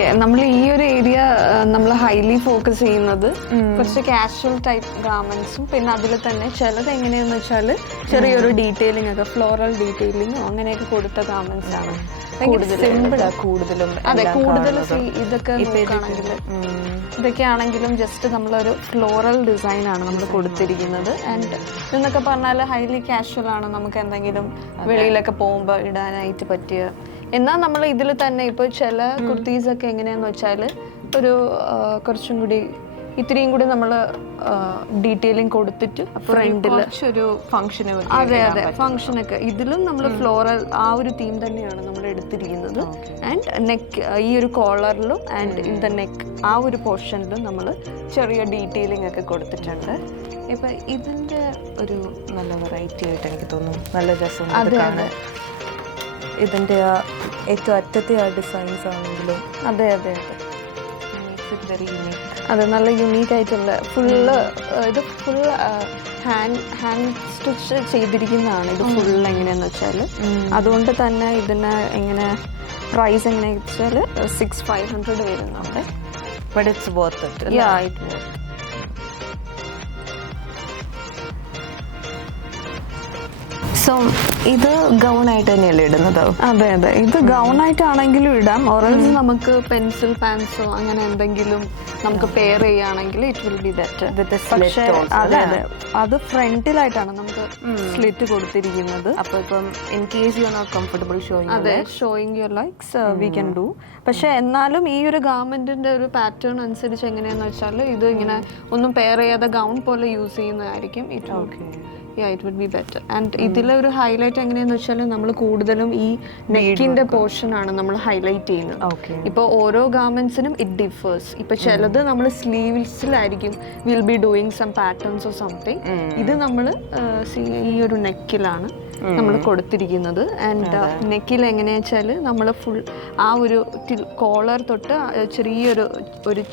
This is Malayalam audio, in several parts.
ഓക്കെ, നമ്മൾ ഈ ഒരു ഏരിയ നമ്മൾ ഹൈലി ഫോക്കസ് ചെയ്യുന്നത് കുറച്ച് കാഷ്വൽ ടൈപ്പ് ഗാർമെന്റ്സും പിന്നെ അതിൽ തന്നെ ചിലത് എങ്ങനെയാന്ന് വെച്ചാൽ ചെറിയൊരു ഡീറ്റെയിലിംഗ് ഒക്കെ ഫ്ലോറൽ ഡീറ്റെയിലിംഗോ അങ്ങനെയൊക്കെ കൊടുത്ത ഗാർമെന്റ്സ് ആണ് കൂടുതലും. അതെ, കൂടുതൽ ഇതൊക്കെ ആണെങ്കിലും ജസ്റ്റ് നമ്മളൊരു ഫ്ലോറൽ ഡിസൈൻ ആണ് നമ്മൾ കൊടുത്തിരിക്കുന്നത്. ആൻഡ് ഇതെന്നൊക്കെ പറഞ്ഞാൽ ഹൈലി കാഷ്വൽ ആണ്, നമുക്ക് എന്തെങ്കിലും വെളിയിലൊക്കെ പോകുമ്പോൾ ഇടാനായിട്ട് പറ്റിയ. എന്നാൽ നമ്മൾ ഇതിൽ തന്നെ ഇപ്പോൾ ചില കുർത്തീസൊക്കെ എങ്ങനെയാന്ന് വെച്ചാൽ ഒരു കുറച്ചും കൂടി ഇത്രയും കൂടി നമ്മൾ ഡീറ്റെയിലിംഗ് കൊടുത്തിട്ട് ഫ്രണ്ടിൽ ഒരു ഫംഗ്ഷന്, അതെ അതെ ഫംഗ്ഷനൊക്കെ ഇതിലും നമ്മൾ ഫ്ലോറൽ ആ ഒരു തീം തന്നെയാണ് നമ്മൾ എടുത്തിരിക്കുന്നത്. ആൻഡ് നെക്ക് ഈ ഒരു കോളറിലും ആൻഡ് ഇൻ ദ നെക്ക് ആ ഒരു പോർഷനിലും നമ്മൾ ചെറിയ ഡീറ്റെയിലിംഗ് ഒക്കെ കൊടുത്തിട്ടുണ്ട്. ഇപ്പം ഇതിൻ്റെ ഒരു നല്ല വെറൈറ്റി ആയിട്ട് എനിക്ക് തോന്നുന്നു, നല്ല രസം. അതെ, ഇതിൻ്റെ ഏറ്റവും അറ്റത്തെ ആ ഡിസൈൻസ് ആണെങ്കിലും അതെ അതെ അതെ വെരി യൂണിക്. അതെ, നല്ല യുണീക്ക് ആയിട്ടുള്ള ഫുള്ള് ഇത് ഫുൾ ഹാൻഡ് സ്റ്റിച്ച് ചെയ്തിരിക്കുന്നതാണ് ഇത് ഫുൾ. എങ്ങനെയാന്ന് വെച്ചാൽ അതുകൊണ്ട് തന്നെ ഇതിന് എങ്ങനെ പ്രൈസ് എങ്ങനെയാ വെച്ചാൽ 6,500 വരുന്നുണ്ട്. But it's worth it. Yeah, it worth. So ഇത് ഗൗണായിട്ട് തന്നെയല്ലേ ഇടുന്നത്? അതെ അതെ, ഇത് ഗൗണായിട്ടാണെങ്കിലും ഇടാം, ഓറൽസ് നമുക്ക് പെൻസിൽ പാൻസോ അങ്ങനെ എന്തെങ്കിലും നമുക്ക് പെയർ ചെയ്യുകയാണെങ്കിൽ ഇറ്റ് വിൽ ബി ബെറ്റർ. പക്ഷേ അതെ അതെ, അത് ഫ്രണ്ടിലായിട്ടാണ് നമുക്ക് സ്ലിറ്റ് കൊടുത്തിരിക്കുന്നത്. അപ്പോൾ ഇപ്പം in case you are not comfortable showing, അതെ, showing your likes we can do. പക്ഷെ എന്നാലും ഈ ഒരു ഗാർമെന്റിന്റെ ഒരു പാറ്റേൺ അനുസരിച്ച് എങ്ങനെയാന്ന് വെച്ചാൽ ഇത് ഇങ്ങനെ ഒന്നും പെയർ ചെയ്യാതെ ഗൗൺ പോലെ യൂസ് ചെയ്യുന്നതായിരിക്കും it would be better. And ഇതിലെ ഒരു ഹൈലൈറ്റ് എങ്ങനെയാന്ന് വെച്ചാൽ നമ്മൾ കൂടുതലും ഈ നെക്കിന്റെ പോർഷൻ ആണ് നമ്മൾ ഹൈലൈറ്റ് ചെയ്യുന്നത്. ഇപ്പോൾ ഓരോ ഗാർമെന്റ്സിനും ഇറ്റ് ഡിഫേഴ്സ്. ഇപ്പൊ ചിലത് നമ്മൾ സ്ലീവ്സിലായിരിക്കും will be doing some patterns or something. ഇത് നമ്മൾ ഈ ഒരു നെക്കിലാണ് നമ്മൾ കൊടുത്തിരിക്കുന്നത്. ആൻഡ് നെക്കിൽ എങ്ങനെയാ വെച്ചാൽ നമ്മൾ ഫുൾ ആ ഒരു കോളർ തൊട്ട് ചെറിയൊരു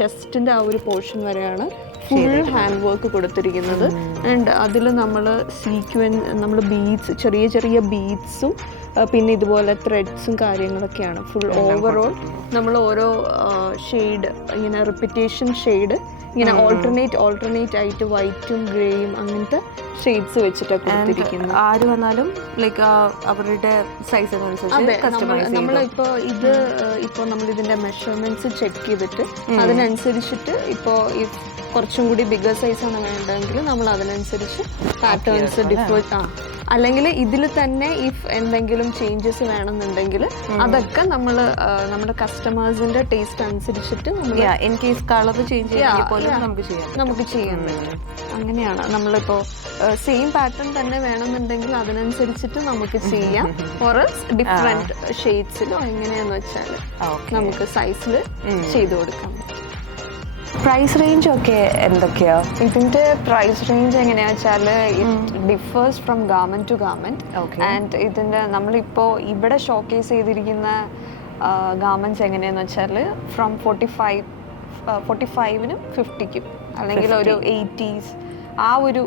ചെസ്റ്റിന്റെ ആ ഒരു പോർഷൻ വരെയാണ് ഫുൾ ഹാൻഡ് വർക്ക് കൊടുത്തിരിക്കുന്നത്. ആൻഡ് അതിൽ നമ്മൾ നമ്മൾ ബീഡ്സ്, ചെറിയ ചെറിയ ബീഡ്സും പിന്നെ ഇതുപോലെ ത്രെഡ്സും കാര്യങ്ങളൊക്കെയാണ് ഫുൾ ഓവറോൾ. നമ്മൾ ഓരോ ഷെയ്ഡ് ഇങ്ങനെ റിപ്പീറ്റേഷൻ ഷെയ്ഡ് ഇങ്ങനെ ഓൾട്ടർനേറ്റ് ആയിട്ട് വൈറ്റും ഗ്രേയും അങ്ങനത്തെ ഷെയ്ഡ്സ് വെച്ചിട്ടൊക്കെ കൊടുത്തിരിക്കുന്നത്. ആര് വന്നാലും ലൈക്ക് അവരുടെ സൈസിനനുസരിച്ച് നമ്മളിപ്പോൾ നമ്മൾ ഇതിന്റെ മെഷർമെന്റ്സ് ചെക്ക് ചെയ്തിട്ട് അതിനനുസരിച്ചിട്ട് ഇപ്പോൾ കുറച്ചും കൂടി ബിഗർ സൈസാണ് വേണ്ടതെങ്കിൽ നമ്മൾ അതിനനുസരിച്ച് പാറ്റേൺസ് അല്ലെങ്കിൽ ഇതിൽ തന്നെ ഇഫ് എന്തെങ്കിലും ചേഞ്ചസ് വേണമെന്നുണ്ടെങ്കിൽ അതൊക്കെ നമ്മൾ നമ്മുടെ കസ്റ്റമേഴ്സിന്റെ ടേസ്റ്റ് അനുസരിച്ചിട്ട് ഇൻ കേസ് കളർ ചേഞ്ച് നമുക്ക് ചെയ്യാൻ പറ്റും. അങ്ങനെയാണ്. നമ്മളിപ്പോൾ സെയിം പാറ്റേൺ തന്നെ വേണമെന്നുണ്ടെങ്കിൽ അതിനനുസരിച്ചിട്ട് നമുക്ക് ചെയ്യാം. ഓറൽസ് ഡിഫറെന്റ് ഷെയ്ഡ്സിലോ എങ്ങനെയാന്ന് വെച്ചാൽ നമുക്ക് സൈസിൽ ചെയ്തു കൊടുക്കാം. പ്രൈസ് റേഞ്ച് ഒക്കെ എന്തൊക്കെയാ? ഇതിന്റെ പ്രൈസ് റേഞ്ച് എങ്ങനെയാ വെച്ചാൽ it differs from garment to garment. And ഇതിന്റെ നമ്മളിപ്പോ ഇവിടെ ഷോക്കേസ് ചെയ്തിരിക്കുന്ന ഗാർമെന്റ്സ് എങ്ങനെയാന്ന് വെച്ചാൽ ഫ്രം 45-നും 50-ക്കും അല്ലെങ്കിൽ ഒരു 80s ആ ഒരു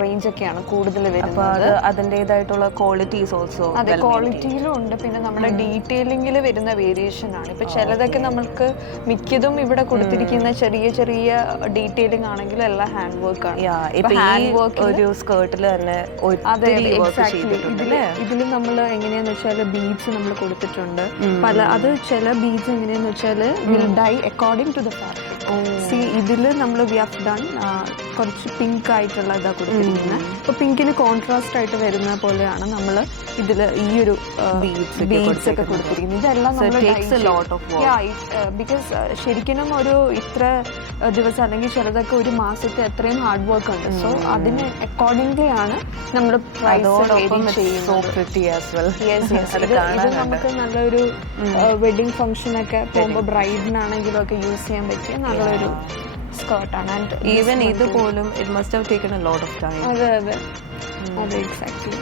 റേഞ്ച് ഒക്കെയാണ് കൂടുതൽ വരുന്നത്. അതിൻ്റെതായിട്ടുള്ള ക്വാളിറ്റീസ് ഓൾസോ. അതെ, ക്വാളിറ്റിയിലും ഉണ്ട്. പിന്നെ നമ്മുടെ ഡീറ്റെയിലിംഗിൽ വരുന്ന വേരിയേഷൻ ആണ്. ഇപ്പൊ ചിലതൊക്കെ നമ്മൾക്ക് മിക്കതും ഇവിടെ കൊടുത്തിരിക്കുന്ന ചെറിയ ചെറിയ ഡീറ്റെയിലിംഗ് ആണെങ്കിലും എല്ലാം ഹാൻഡ് വർക്ക് ആണ്. ഹാൻഡ് വർക്ക് ഒരു സ്കേർട്ടിൽ തന്നെ. അതെ, എക്സാക്ട്ലി. ഇതിൽ നമ്മൾ എങ്ങനെയാന്ന് വെച്ചാൽ ബീഡ്സ് നമ്മൾ കൊടുത്തിട്ടുണ്ട്. അത് ചില ബീഡ്സ് എങ്ങനെയാന്ന് വെച്ചാൽ will dye according to the fabric. ഇതിൽ നമ്മൾ വി ഹാവ് ഡൺ കുറച്ച് പിങ്ക് ആയിട്ടുള്ള ഇതാ കൊടുത്തിരിക്കുന്നത്. ഇപ്പൊ പിങ്കിന് കോൺട്രാസ്റ്റ് ആയിട്ട് വരുന്ന പോലെയാണ് നമ്മൾ ഇതിൽ ഈ ഒരു ബീഡ്സ് ഒക്കെ കൊടുത്തിരിക്കുന്നത്. ഇതെല്ലാം ബിക്കോസ് ശരിക്കും ഒരു ഇത്ര ദിവസം അല്ലെങ്കിൽ ചിലതൊക്കെ ഒരു മാസത്തെ അത്രയും ഹാർഡ് വർക്ക് ഉണ്ട്. സോ അതിന് അക്കോർഡിംഗ്ലി ആണ് നമ്മൾ പ്രൈസ് നമുക്ക് നല്ലൊരു വെഡിങ് ഫംഗ്ഷൻ ഒക്കെ പോകുമ്പോൾ ബ്രൈഡിനാണെങ്കിലും ഒക്കെ യൂസ് ചെയ്യാൻ പറ്റിയ നല്ലൊരു സ്കേർട്ടാണ്. ആൻഡ് ഈവൻ ഇത് പോലും it must have taken a lot of time. അതെ എക്സാക്ട്ലി.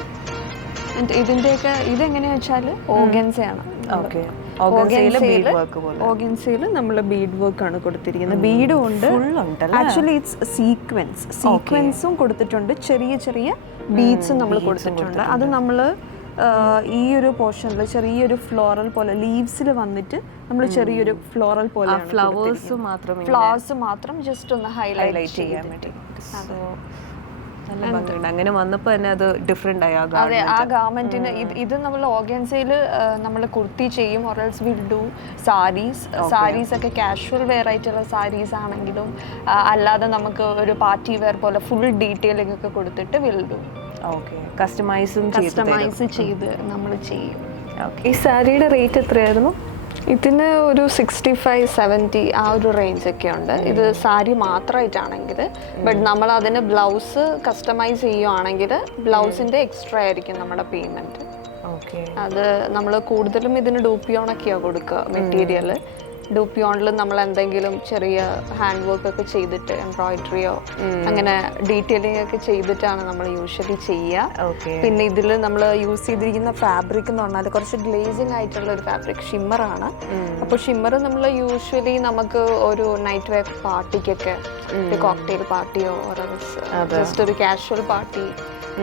ആൻഡ് ഇതിന്റെയൊക്കെ ഇതെങ്ങനെയാ വെച്ചാൽ ഓർഗൻസയാണ്. ഓർഗൻസയിൽ നമ്മൾ ബീഡ് വർക്ക് ആണ് കൊടുത്തിരിക്കുന്നത്. ബീഡും ഉണ്ട്. ആക്ച്വലി ഇറ്റ്സ് സീക്വൻസും കൊടുത്തിട്ടുണ്ട്. ചെറിയ ചെറിയ ബീഡ്സും നമ്മൾ കൊടുത്തിട്ടുണ്ട്. അത് നമ്മൾ ഈ ഒരു പോർഷനിൽ ചെറിയൊരു ഫ്ലോറൽ പോലെ ലീവ്സിൽ വന്നിട്ട് നമ്മൾ ചെറിയൊരു ഫ്ലോറൽ പോലെ ഫ്ലവേഴ്സ് മാത്രം ജസ്റ്റ് ഒന്ന് ഹൈലൈറ്റ് ചെയ്യാൻ വേണ്ടി. അങ്ങനെ വന്നപ്പോ തന്നെ അത് ഡിഫറെന്റ് ആയി. അതെ, ആ ഗാർമെന്റിന് ഇത് നമ്മൾ ഓർഗൻസയിൽ നമ്മൾ കുർത്തി ചെയ്യും, ഓറൽസ് വിൽ ഡു സാരീസ് ഒക്കെ കാഷ്വൽ വെയർ ആയിട്ടുള്ള സാരീസ് ആണെങ്കിലും അല്ലാതെ നമുക്ക് ഒരു പാർട്ടി വെയർ പോലെ ഫുൾ ഡീറ്റെയിലിംഗ് ഒക്കെ കൊടുത്തിട്ട് വിൽ ഡു. കസ്റ്റമൈസ് ചെയ്ത് നമ്മൾ ചെയ്യും. ഈ സാരിയുടെ റേറ്റ് എത്രയായിരുന്നു? ഇതിന് ഒരു 65-70 ആ ഒരു റേഞ്ച് ഒക്കെ ഉണ്ട്. ഇത് സാരി മാത്രമായിട്ടാണെങ്കിൽ. ബട്ട് നമ്മൾ അതിന് ബ്ലൗസ് കസ്റ്റമൈസ് ചെയ്യുവാണെങ്കിൽ ബ്ലൗസിന്റെ എക്സ്ട്രാ ആയിരിക്കും നമ്മുടെ പേയ്മെന്റ്. അത് നമ്മൾ കൂടുതലും ഇതിന് ഡൂപ്പിയോണൊക്കെയാണ് കൊടുക്കുക. മെറ്റീരിയൽ ഡൂപ്പിയോണിൽ നമ്മൾ എന്തെങ്കിലും ചെറിയ ഹാൻഡ് വർക്ക് ഒക്കെ ചെയ്തിട്ട് എംബ്രോയിഡറിയോ അങ്ങനെ ഡീറ്റെയിലിംഗ് ഒക്കെ ചെയ്തിട്ടാണ് നമ്മൾ യൂഷ്വലി ചെയ്യുക. പിന്നെ ഇതിൽ നമ്മൾ യൂസ് ചെയ്തിരിക്കുന്ന ഫാബ്രിക് എന്ന് പറഞ്ഞാൽ കുറച്ച് ഗ്ലേസിങ് ആയിട്ടുള്ള ഒരു ഫാബ്രിക്, ഷിമ്മറാണ്. അപ്പോൾ ഷിമ്മർ നമ്മൾ യൂഷ്വലി നമുക്ക് ഒരു നൈറ്റ് വെയർ പാർട്ടിക്കൊക്കെ, ഒരു കോക്ടെയിൽ പാർട്ടിയോ ജസ്റ്റ് ഒരു കാഷ്വൽ പാർട്ടി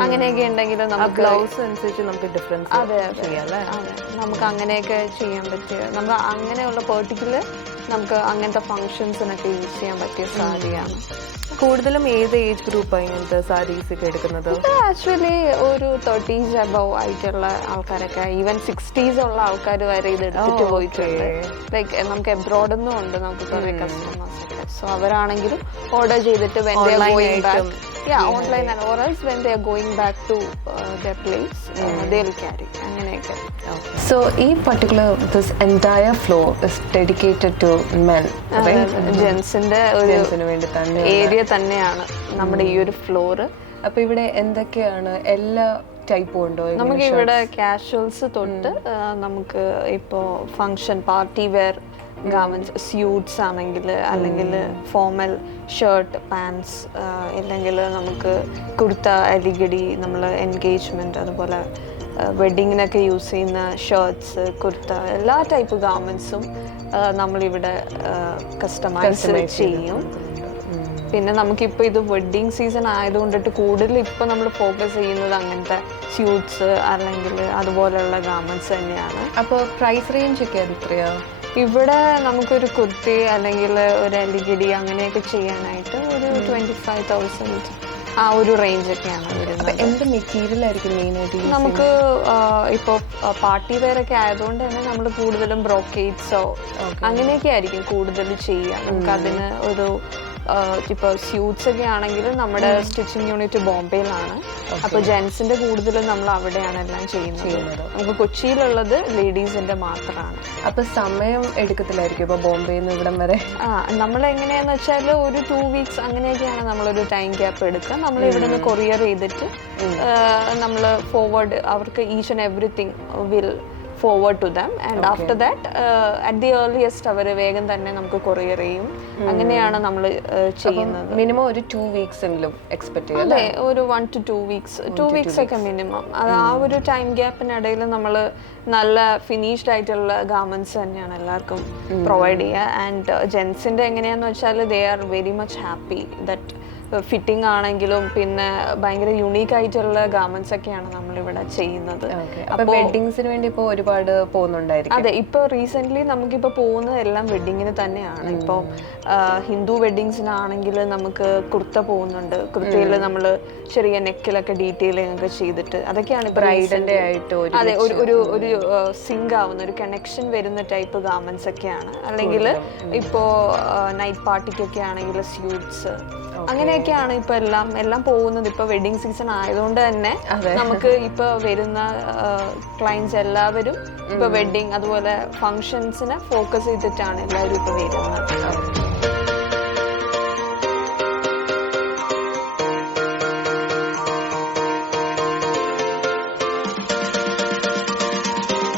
അങ്ങനെയൊക്കെ ഉണ്ടെങ്കിൽ നമുക്ക് ബ്ലൗസ് അനുസരിച്ച് നമുക്ക് ഡിഫറൻസ്. അതെ, നമുക്ക് അങ്ങനെയൊക്കെ ചെയ്യാൻ പറ്റിയ, നമുക്ക് അങ്ങനെയുള്ള പെർട്ടിക്കുലർ നമുക്ക് അങ്ങനത്തെ ഫങ്ഷൻസിനൊക്കെ യൂസ് ചെയ്യാൻ പറ്റിയ സാരിയാണ്. കൂടുതലും ഏത് ഏജ് ഗ്രൂപ്പാണ് ഇങ്ങനത്തെ സാരീസ് ഒക്കെ എടുക്കുന്നത്? ആക്ച്വലി ഒരു 30s അബവ് ആയിട്ടുള്ള ആൾക്കാരൊക്കെ, ഈവൻ 60s ഉള്ള ആൾക്കാർ വരെ ഇത് എടുത്തിട്ട് പോയിട്ടുണ്ട്. ലൈക്ക് നമുക്ക് എബ്രോഡിൽ നിന്നും ഉണ്ട് നമുക്ക് കുറേ കസ്റ്റമേഴ്സ് ഒക്കെ. സോ അവരാണെങ്കിലും ഓർഡർ ചെയ്തിട്ട് online or else when they are going back to their place they'll carry അങ്ങനെയൊക്കെ. So ഈ particular this entire floor is dedicated to men, right? ജെൻസിന്റെ ഒരു ഏരിയ തന്നെയാണ് നമ്മുടെ ഈ ഒരു ഫ്ലോർ. അപ്പൊ ഇവിടെ എന്തൊക്കെയാണ്? എല്ലാ ടൈപ്പും ഉണ്ടോ? നമുക്ക് ഇവിടെ കാഷ്വൽസ് തൊട്ട് നമുക്ക് ഇപ്പോ function party wear garments, suits ആണെങ്കിൽ, അല്ലെങ്കിൽ ഫോർമൽ ഷർട്ട് പാൻസ്, ഇല്ലെങ്കിൽ നമുക്ക് കുർത്ത, അലിഗഡി, നമ്മൾ എൻഗേജ്മെന്റ്, അതുപോലെ വെഡിങ്ങിനൊക്കെ യൂസ് ചെയ്യുന്ന ഷർട്ട്സ്, കുർത്ത, എല്ലാ ടൈപ്പ് ഗാർമെന്റ്സും നമ്മളിവിടെ കസ്റ്റമൈസ് ചെയ്യും. പിന്നെ നമുക്കിപ്പോൾ ഇത് വെഡ്ഡിങ് സീസൺ ആയതുകൊണ്ടിട്ട് കൂടുതൽ ഇപ്പോൾ നമ്മൾ ഫോക്കസ് ചെയ്യുന്നത് അങ്ങനത്തെ സ്യൂട്ട്സ് അല്ലെങ്കിൽ അതുപോലെയുള്ള ഗാർമെന്റ്സ് തന്നെയാണ്. അപ്പോൾ പ്രൈസ് റേഞ്ച് ഒക്കെ എത്രയാ? ഇവിടെ നമുക്കൊരു കുർത്തി അല്ലെങ്കിൽ ഒരു അലിഗഡി അങ്ങനെയൊക്കെ ചെയ്യാനായിട്ട് ഒരു 25,000 ആ ഒരു റേഞ്ച് ഒക്കെയാണ് വരുന്നത്. എന്ത് മെറ്റീരിയൽ ആയിരിക്കും മെയിനായിട്ട്? നമുക്ക് ഇപ്പോൾ പാർട്ടി വെയർ ഒക്കെ ആയതുകൊണ്ട് തന്നെ നമ്മൾ കൂടുതലും ബ്രോക്കേഡ്സോ അങ്ങനെയൊക്കെ ആയിരിക്കും കൂടുതൽ ചെയ്യുക. നമുക്ക് അതിന് ഒരു ഇപ്പോൾ സ്യൂട്ട്സ് ഒക്കെ ആണെങ്കിൽ നമ്മുടെ സ്റ്റിച്ചിങ് യൂണിറ്റ് ബോംബെയിലാണ്. അപ്പോൾ ജെൻസിന്റെ കൂടുതലും നമ്മൾ അവിടെയാണ് എല്ലാം ചെയ്യുന്നത്. നമുക്ക് കൊച്ചിയിലുള്ളത് ലേഡീസിന്റെ മാത്രമാണ്. അപ്പൊ സമയം എടുക്കത്തില്ലായിരിക്കും ഇപ്പൊ ബോംബെയിൽ നിന്ന് ഇവിടം വരെ? നമ്മൾ എങ്ങനെയാന്ന് വെച്ചാൽ ഒരു 2 weeks അങ്ങനെയൊക്കെയാണ് നമ്മളൊരു ടൈം ഗ്യാപ്പ് എടുക്കുക. നമ്മൾ ഇവിടെ നിന്ന് കൊറിയർ ചെയ്തിട്ട് നമ്മൾ ഫോർവേഡ്, അവർക്ക് each and everything will forward to them and after that at the earliest അവർ വേഗം തന്നെ നമുക്ക് കൊറിയർ ചെയ്യും. അങ്ങനെയാണ് നമ്മൾ ചെയ്യുന്നത്. മിനിമം ഒരു 2 weeks എങ്കിലും എക്സ്പെക്ട് ചെയ്യാം. അതെ, ഒരു 1 to 2 weeks, 2 weeks ഒക്കെ മിനിമം. അത് ആ ഒരു ടൈം ഗ്യാപ്പിനിടയിൽ നമ്മൾ നല്ല ഫിനിഷ്ഡ് ആയിട്ടുള്ള ഗാർമെന്റ്സ് തന്നെയാണ് എല്ലാവർക്കും പ്രൊവൈഡ് ചെയ്യുക. ആൻഡ് ജെൻസിന്റെ എങ്ങനെയാന്ന് വെച്ചാൽ they are very much happy that fitting ആണെങ്കിലും പിന്നെ ഭയങ്കര യുണീക്ക് ആയിട്ടുള്ള ഗാർമെന്റ്സ് ഒക്കെയാണ് നമ്മളിവിടെ ചെയ്യുന്നത്. അപ്പോൾ വെഡിങ്സിന് വേണ്ടി ഇപ്പോൾ ഒരുപാട് പോകുന്നുണ്ടായിരിക്കും. അതെ, ഇപ്പോൾ റീസെന്റ് നമുക്കിപ്പോൾ പോകുന്നത് എല്ലാം വെഡിങ്ങിന് തന്നെയാണ്. ഇപ്പോൾ ഹിന്ദു വെഡിങ്സിനാണെങ്കിൽ നമുക്ക് കുർത്ത പോകുന്നുണ്ട്. കുർത്തയിൽ നമ്മൾ ചെറിയ നെക്കിലൊക്കെ ഡീറ്റെയിലിംഗ് ഒക്കെ ചെയ്തിട്ട് അതൊക്കെയാണ് ബ്രൈഡലിന്റെ ആയിട്ട്. അതെ, ഒരു സിങ്ക് ആവുന്ന ഒരു കണക്ഷൻ വരുന്ന ടൈപ്പ് ഗാർമെന്റ്സ് ഒക്കെയാണ്. അല്ലെങ്കിൽ ഇപ്പോൾ നൈറ്റ് പാർട്ടിക്കൊക്കെ ആണെങ്കിൽ സ്യൂട്ട്സ് അങ്ങനെയൊക്കെയാണ് ഇപ്പൊ എല്ലാം പോകുന്നത്. ഇപ്പൊ വെഡിങ് സീസൺ ആയതുകൊണ്ട് തന്നെ നമുക്ക് ഇപ്പൊ വരുന്ന ക്ലയൻസ് എല്ലാവരും ഇപ്പൊ വെഡിങ് അതുപോലെ ഫങ്ഷൻസിനെ ഫോക്കസ് ചെയ്തിട്ടാണ് എല്ലാവരും ഇപ്പൊ വരുന്നത്.